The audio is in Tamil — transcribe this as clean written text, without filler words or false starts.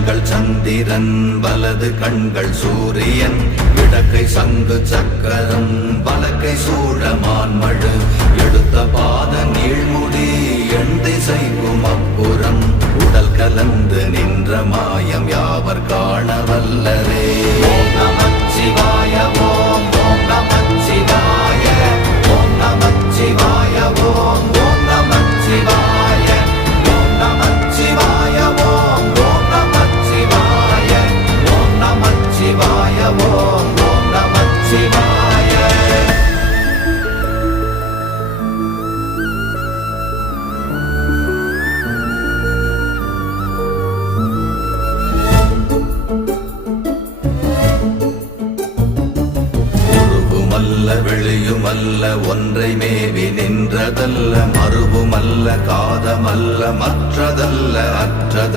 கண்கள் சந்திரன் வலது கண்கள் சூரியன் இடக்கை சங்கு சக்கரம் வலக்கை சூழமான்மழு எடுத்த பாத நீழ்முடி எண் திசைக்கும் அப்புறம் உடல் கலந்து நின்ற மாயம் யாவர் காண வல்லரே. ஓம் நமச்சிவாய ஓம் ஓம் நமச்சிவாய ஓம் நமச்சிவாய ஓம் ஓம் நமச்சிவாய ஓம் நமச்சிவாய ஓம் ஓம் நமச்சிவாய ஓம் நமச்சிவாய ஓம் ஓம் நமச்சிவாய. வெளியுமல்ல ஒன்றை மேவி நின்றதல்ல மறுவுமல்ல காதமல்ல மற்றதல்ல அற்றது